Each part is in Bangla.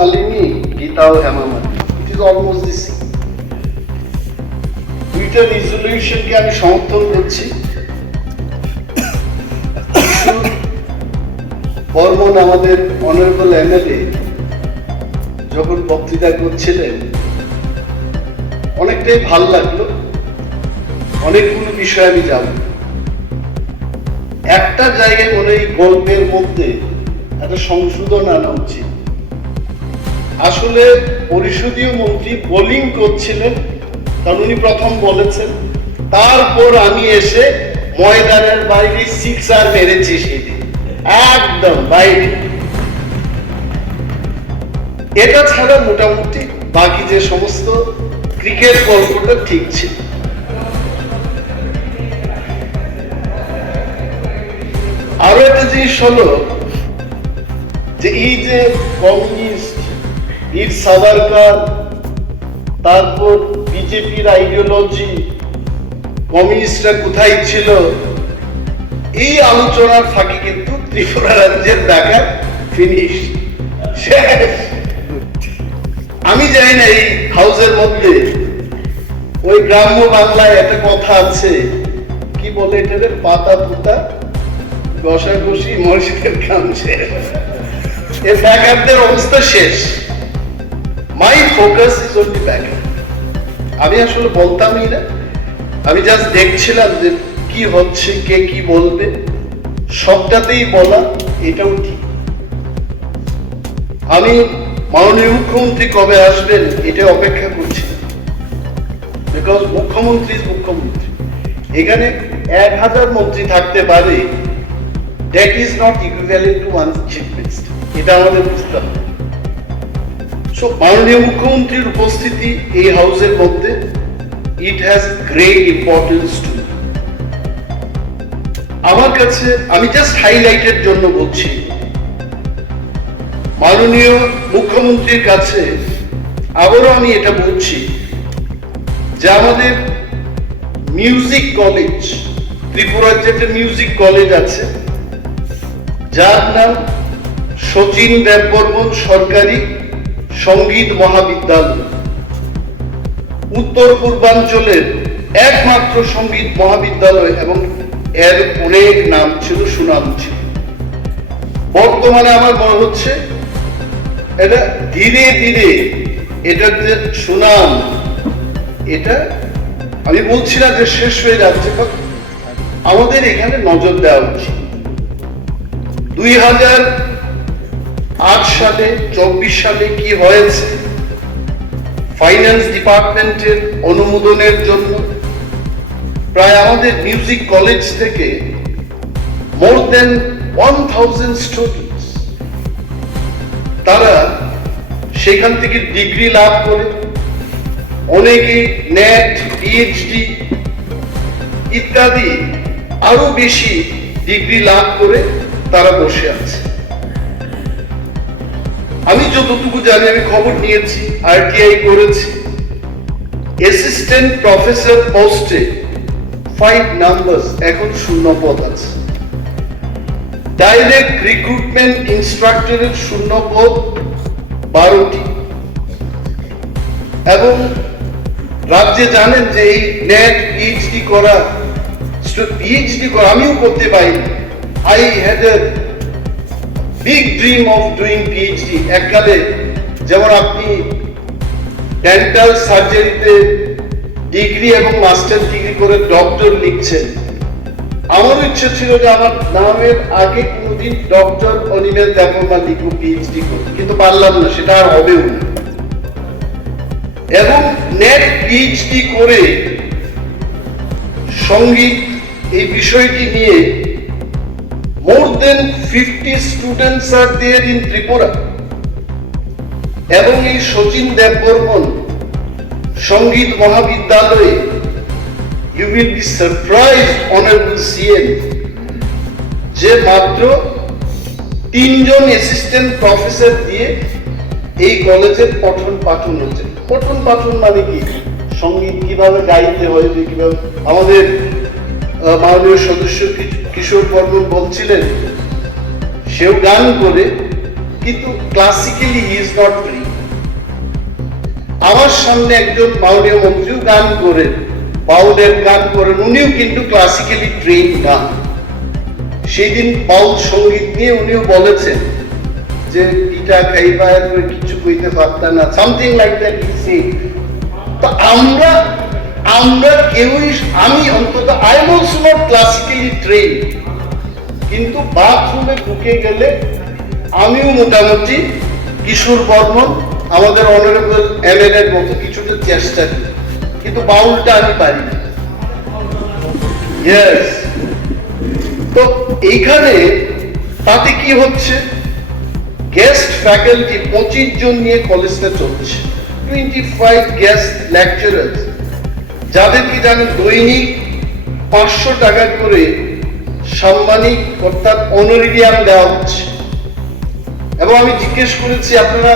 মালিনী, গীতা ও Hema Malini, it is almost the same. দুইটা রিজলিউশনকে আমি সমর্থন করছি। বর্মন আমাদের অনারেবল এমএলএ যখন বক্তৃতা করছিলেন অনেকটাই ভাল লাগলো। অনেকগুলো বিষয় আমি যাব, একটা জায়গায় মনে হয় গল্পের মধ্যে একটা সংশোধন আনা উচিত। আসলে পরিষদীয় মন্ত্রী বোলিং করছিলেন, কারণ উনি প্রথম বলেছেন, তারপর আমি এসে ময়দানের বাইরে সিক্সার মেরেছি সেদিন, একদম বাইরে। এটা ছাড়া মোটামুটি বাকি যে সমস্ত ক্রিকেট গল্পটা ঠিক ছিল। আরো একটা জিনিস হলো যে এই যে কমিউনিস্ট, বীর সাভারকার, তারপর বিজেপির আইডিওলজি, কমিউনিস্টরা কোথায় ছিল, এই আলোচনার ফাঁকে কিন্তু ত্রিপুরা রাজ্যের দেখা ফিনিশ, শেষ। আমি জানি না এই হাউসের মধ্যে ওই গ্রাম্য বাংলায় একটা কথা আছে, কি বলে এটাকে, পাতা পুতা ঘষাঘষি মসজিদের কাম শেষ। এর ব্যাকারদের অবস্থা শেষ। My focus is on the backer. আমি আসলে বলতামই না, আমি জাস্ট দেখছিলাম যে কি হচ্ছে, কে কি বলবে, সবটাতেই বলা, এটাও ঠিক। আমি মাননীয় মুখ্যমন্ত্রী কবে আসবেন এটা অপেক্ষা করছি, বিকজ মুখ্যমন্ত্রী মুখ্যমন্ত্রী। এখানে 1000 মন্ত্রী থাকতে পারে, that is not equivalent to one chief minister, এটা আমাদের বুঝতে হবে। সো মাননীয় মুখ্যমন্ত্রীর উপস্থিতি এই হাউসের মধ্যে, it has great importance two. আমার কাছে, আমি জাস্ট হাইলাইটের জন্য বলছি, মাননীয় মুখ্যমন্ত্রীর কাছে আবারও আমি এটা বলছি যে আমাদের মিউজিক কলেজ, ত্রিপুরার যে একটা মিউজিক কলেজ আছে যার নাম শচীন দেববর্মন সরকারি সঙ্গীত মহাবিদ্যালয়, উত্তর পূর্বাঞ্চলের একমাত্র সঙ্গীত মহাবিদ্যালয়, এবং এর অনেক নাম ছিল, সুনাম ছিল। বর্তমানে আমার মনে হচ্ছে এটা ধীরে ধীরে এটার যে সুনাম, এটা আমি বলছি না যে শেষ হয়ে যাচ্ছে, আমাদের এখানে নজর দেওয়া উচিত। 2008 সালে 24 সালে কি হয়েছে, ফাইন্যান্স ডিপার্টমেন্টের অনুমোদনের জন্য প্রায় আমাদের মিউজিক কলেজ থেকে মোর দেন 1000 স্টুডেন্টস, তারা সেখান থেকে ডিগ্রি লাভ করে, অনেকে নেট, পিএইচডি ইত্যাদি আরো বেশি ডিগ্রি লাভ করে তারা বসে আছে। আমি যতটুকু জানি, আমি খবর নিয়েছি, আরটিআই করেছি, অ্যাসিস্ট্যান্ট প্রফেসর পোস্টে 5 নাম্বারস এখন শূন্য পদ আছে। ডাইরেক্ট রিক্রুটমেন্ট ইনস্ট্রাক্টরের শূন্য পদ 12টি। এবং রাজ্যে জানেন যে এই নেট, পিএইচডি করা, আমিও করতে পারিনি। I had a big dream of doing PhD. এককালে যেমন আপনি ডেন্টাল সার্জারিতে ডিগ্রি এবং মাস্টার ডিগ্রি করে ডক্টর লিখছেন, আমারও ইচ্ছে ছিল যে আমার নামের আগে কোনোদিন ডক্টর অনিমেল দেববর্মা লিখব, পিএইচডি করব, কিন্তু পারলাম না, সেটা আর হবেও না। এবং নেট পিএইচডি করে সঙ্গীত এই বিষয়টি নিয়ে more than 50 students are there in Tripura. এবং এই শচীন দেববর্মন সঙ্গীত মহাবিদ্যালয়ে, you will be surprised, honorable CM, যে মাত্র 3 জন অ্যাসিস্ট্যান্ট প্রফেসর দিয়ে এই কলেজের পঠন পাঠন হচ্ছে। পঠন পাঠন মানে কি, সঙ্গীত কিভাবে গাইতে হয়, যে কিভাবে আমাদের মাননীয় সদস্য কিশোর বর্মন বলছিলেন, সেও গান করে কিন্তু classically he is not train. আমার সামনে একজন মাননীয় মন্ত্রীও গান করেন, বাউলের গান করেন, উনিও কিন্তু ক্লাসিক্যালি ট্রেন না। সেই দিন বাউল সঙ্গীত নিয়ে উনিও বলেছেন যে পিঠা খাইবা কিছু কইতে পারতাম না, something like that he said. তো আমরা কেউই, আমি অন্তত I am also not classically train, কিন্তু বাথরুমে ঢুকে গেলে আমিও মোটামুটি কিশোর বর্মন, আমাদের অনারেবল এমএলএ এর মতো কিছুটা চেষ্টা করি, কিন্তু বাউলটা আমি পারি না। ইয়েস। তো এইখানে তাতে কি হচ্ছে, গেস্ট ফ্যাকাল্টি 25 জন নিয়ে কলেজটা চলছে, 25 গেস্ট লেকচারার্স, যাদেরকে জানেন দৈনিক 500 টাকা করে সাম্মানিক অর্থাৎ অনারিয়াম দেওয়া হচ্ছে। এবং আমি জিজ্ঞেস করেছি আপনারা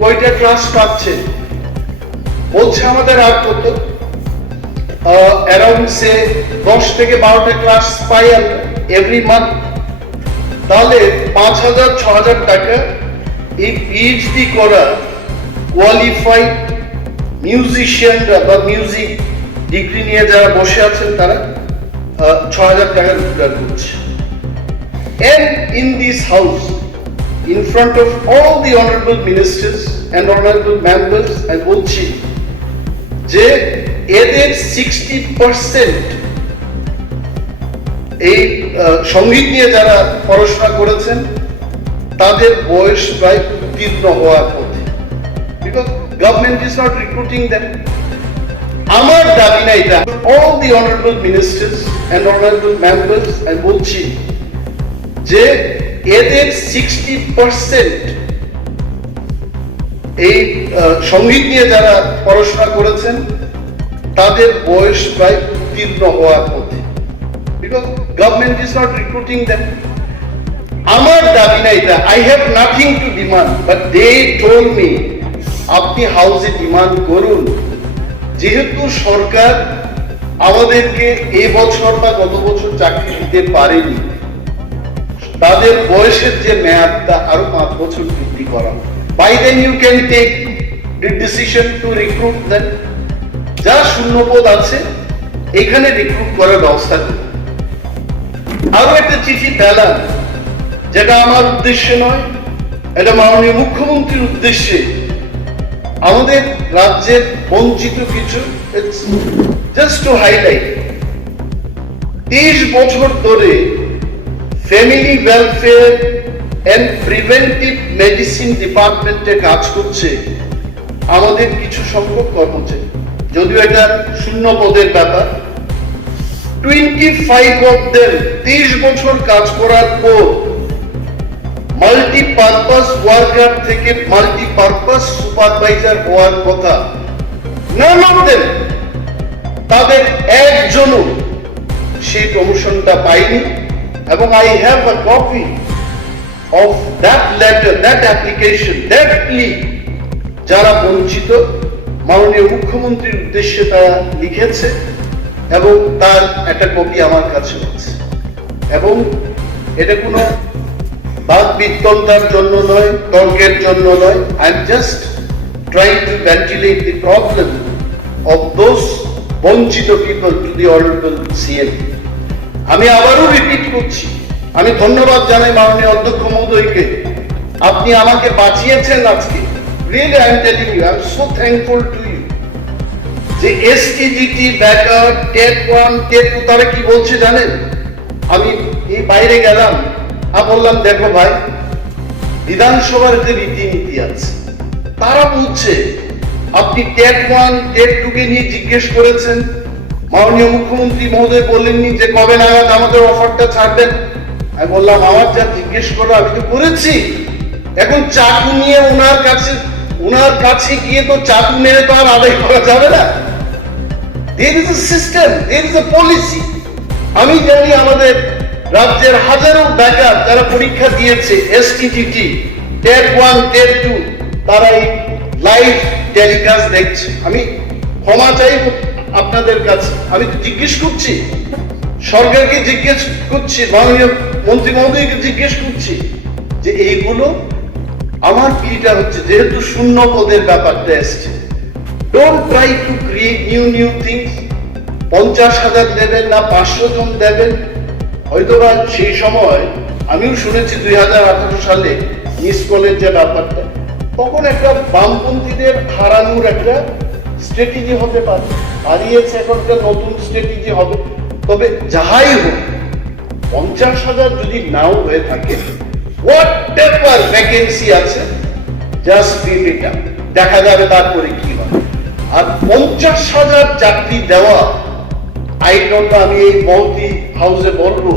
কয়টা ক্লাস পাচ্ছেন, বলছে আমাদের আর কত, অ্যারাউন্ড সে 10 থেকে 12টা ক্লাস পাই আমরা এভরি মান্থ। তাহলে 5,000-6,000 টাকা এই পিএইচডি করা কোয়ালিফাইড মিউজিশিয়ানরা বা মিউজিক ডিগ্রি নিয়ে যারা বসে আছেন তারা 6,000 টাকা রোজগার করছে। And in this house, in front of all the honorable ministers and honorable members, I বলছি যে এদের 60% এই সঙ্গীত নিয়ে যারা পড়াশোনা করেছেন তাদের বয়স প্রায় উত্তীর্ণ হওয়ার পথে, because government is not recruiting them. আমার দাবি না এটা, all the honourable ministers and honourable members, আমি বলছি যে এদের 60% এই সঙ্গীত নিয়ে যারা পড়াশোনা করেছেন তাদের বয়স প্রায় উত্তীর্ণ হওয়ার পথে, because government is not recruiting them. আমার দাবি না এটা, I have nothing to demand, but they told me আপনি হাউসে ডিমান্ড করুন। যেহেতু সরকার আমাদেরকে এবছর বা গত বছর চাকরি দিতে পারেনি, তাদের বয়সের যে মেয়াদটা আরো 5 বছর বৃদ্ধি করা, by then you can take the decision to recruit them। যা শূন্যপদ আছে এখানে রিক্রুট করার ব্যবস্থা করুন। আরো একটা চিঠি পেলাম, যেটা আমার উদ্দেশ্যে নয়, এটা মাননীয় মুখ্যমন্ত্রীর উদ্দেশ্যে। আমাদের রাজ্যের বঞ্চিত কিছু, জাস্ট টু হাইলাইট, 30 বছর ধরে family welfare and preventive medicine ডিপার্টমেন্টে কাজ করছে আমাদের কিছু সংখ্যক কর্মচারী, যদিও এটা শূন্য পদের ব্যাপার। 25 of them 30 বছর কাজ করার পর মাল্টিপারপাস ওয়ার্কার থেকে মাল্টিপারপাস সুপারভাইজার হওয়ার কথা, none of them, তাদের একজনও সেই প্রমোশনটা পায়নি। এবং I have a copy of that letter, that application, that plea, যারা বঞ্চিত মাননীয় মুখ্যমন্ত্রীর উদ্দেশ্যে তারা লিখেছে, এবং তার একটা কপি আমার কাছে আছে। এবং এটা কোনো বাদ বিতণ্ডার জন্য নয়, তর্কের জন্য নয়, I am just trying to ventilate the problem of those বঞ্চিত people to the honourable CM. আমি আবারও রিপিট করছি, আমি ধন্যবাদ জানাই মাননীয় অধ্যক্ষ মহোদয়কে, আপনি আমাকে বাঁচিয়েছেন আজকে। Really I am telling you, I am so thankful to you. যে এসটিজিটি, ব্যাকার, টেট 1, টেট 2 তারা কি বলছে জানেন? আমি এই বাইরে গেলাম, বললাম দেখো ভাই, বিধানসভার যে রীতিনীতি আছে, তারা বলছে আপনি টেট 1, টেট 2 কে নিয়ে জিজ্ঞেস করেছেন, মাননীয় মুখ্যমন্ত্রী মহোদয় বলেননি যে কবে নাগাদ আমাদের অফারটা ছাড়বেন। আমি বললাম আমার যা জিজ্ঞেস করো আমি তো করেছি, এখন চাকু নিয়ে ওনার কাছে গিয়ে তো চাকু মেরে তো আর আদায় করা যাবে না। there is a system, there is a policy। আমি জানি আমাদের রাজ্যের হাজারো বেকার যারা পরীক্ষা দিয়েছে এসটিজিটি, টেট 1, টেট 2, তারা এই লাইভ টেলিকাস্ট দেখছে। আমি ক্ষমা চাই আপনাদের কাছে, আমি তো জিজ্ঞেস করছি, সরকারকে জিজ্ঞেস করছি, মাননীয় মন্ত্রী মহোদয়কে জিজ্ঞেস করছি যে এইগুলো আমার পিটা হচ্ছে যেহেতু শূন্য পদের ব্যাপারটা এসছে, don't try to create new things. 50,000 দেবেন না 500 জন দেবেন, হয়তোবা সেই সময় আমিও শুনেছি 2018 সালে মিস কলেজ যে ব্যাপারটা, তখন একটা বামপন্থীদের হারানোর একটা স্ট্র্যাটেজি হতে পারে, হারিয়েছে, এখন একটা নতুন স্ট্র্যাটেজি হবে। তবে যাহাই হোক 50,000 যদি নাও হয়ে থাকে, হোয়াট এভার ভ্যাকেন্সি আছে জাস্ট ফিল ইট আপ, দেখা যাবে তারপরে কি হয়। আর 50,000 চাকরি দেওয়া, আই ডোন্ট নো, আমি এই মহতি হাউসে বলবো,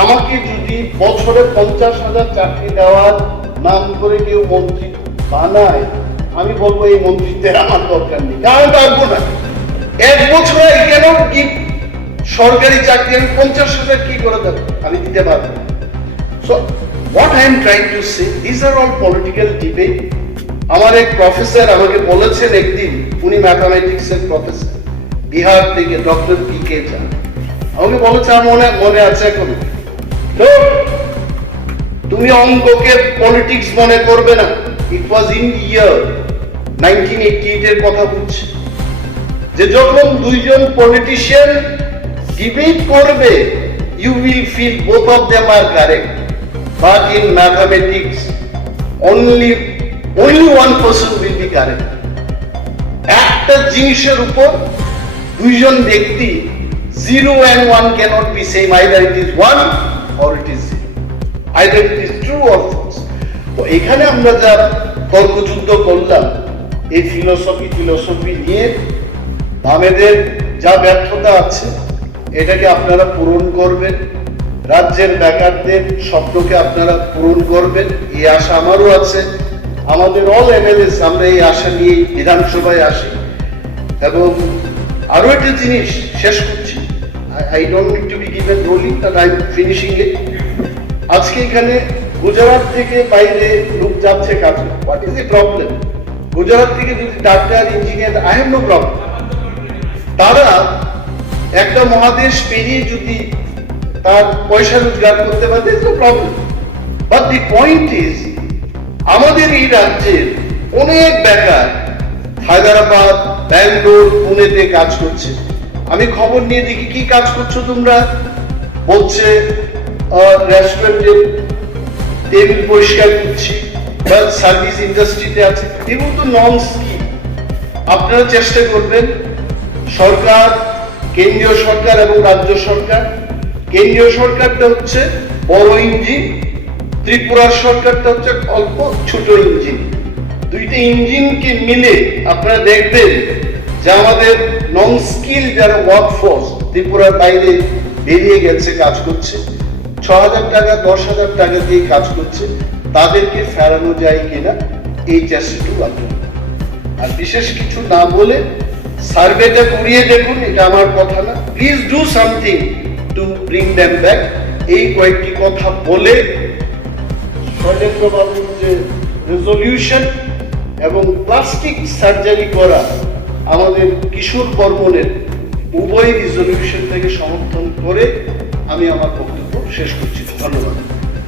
আমাকে যদি বছরে 50,000 চাকরি দেওয়ার নাম করে কেউ মন্ত্রী বানায়, আমি বলবো এই মন্ত্রিত্বের আমার দরকার নেই, কারণ পারবো না। 1 বছরে কেন কি সরকারি চাকরি আমি 50,000 কি করে দেবো, আমি দিতে পারবো। So what I am trying to say, this are all political debate. আমার এক প্রফেসর আমাকে বলেছেন একদিন, উনি ম্যাথামেটিক্সের প্রফেসর, বিহার থেকে, ডক্টর পি.কে. ঝা, আমাকে বলেছে, আমার মনে আছে এখন, তো তুমি অঙ্ককে পলিটিক্স মনে করবে না। ইট ওয়াজ ইন ইয়ার 1988 এর কথা বলছি, যে যখন দুইজন পলিটিশিয়ান ডিবেট করবে, you will feel both of them are correct, but in mathematics only one person will be correct. একটা জিনিসের উপর দুইজন ব্যক্তি, 0 and 1 cannot be same, either it is 1 or it is 0, either it is true or false. তো এখানে আমরা যা তর্কযুদ্ধ করলাম, এই ফিলোসফি নিয়ে আমাদের যা ব্যর্থতা আছে, এটাকে আপনারা পূরণ করবেন, রাজ্যের বেকারদের স্বপ্নকে আপনারা পূরণ করবেন, এই আশা আমারও আছে। আমাদের অল এমএলএস আমরা এই আশা নিয়ে বিধানসভায় আসি। এবং আরো একটা জিনিস শেষ করছি, I don't need to be given ruling, but I am finishing it. আজকে এখানে গুজরাট থেকে বাইরে লোক যাচ্ছে কাজে, what is the problem? Gujarat থেকে যদি doctor, engineer, I have no problem. তারা একটা মহাদেশ পেরিয়ে যদি তার পয়সা রোজগার করতে পারে, no problem. But the point is, আমাদের এই রাজ্যের অনেক বেকার হায়দ্রাবাদ, ব্যাঙ্গালোর, পুনেতে কাজ করছে। আমি খবর নিয়ে দেখি, কি কাজ করছো তোমরা? বলছে রেস্টুরেন্টে টেবিল পরিষ্কার করছি, বা সার্ভিস ইন্ডাস্ট্রিতে আছে। এগুলো তো নন স্কিল। আপনারা চেষ্টা করবেন, সরকার, কেন্দ্রীয় সরকার এবং রাজ্য সরকার, কেন্দ্রীয় সরকারটা হচ্ছে বড় ইঞ্জিন, ত্রিপুরার সরকারটা হচ্ছে অল্প ছোট ইঞ্জিন। দুইটা ইঞ্জিনকে মিলে আপনারা দেখবেন যে আমাদের নন স্কিল যারা ওয়ার্কফোর্স ত্রিপুরার বাইরে বেরিয়ে গেছে, কাজ করছে, 6,000 টাকা 10,000 টাকা দিয়ে কাজ করছে, তাদেরকে ফেরানো যায় কিনা এই চেষ্টাটুকু আপনারা। আর বিশেষ কিছু না বলে সার্ভেটা করিয়ে দেখুন, এটা আমার কথা না, please do something to bring them back. এই কয়েকটি কথা বলে শৈলেন্দ্র বাবুর যে রেজলিউশন এবং প্লাস্টিক সার্জারি করা আমাদের কিশোর বর্মনের উভয় রেজলিউশন থেকে সমর্থন করে আমি আমার বক্তব্য শেষ করছি। ধন্যবাদ।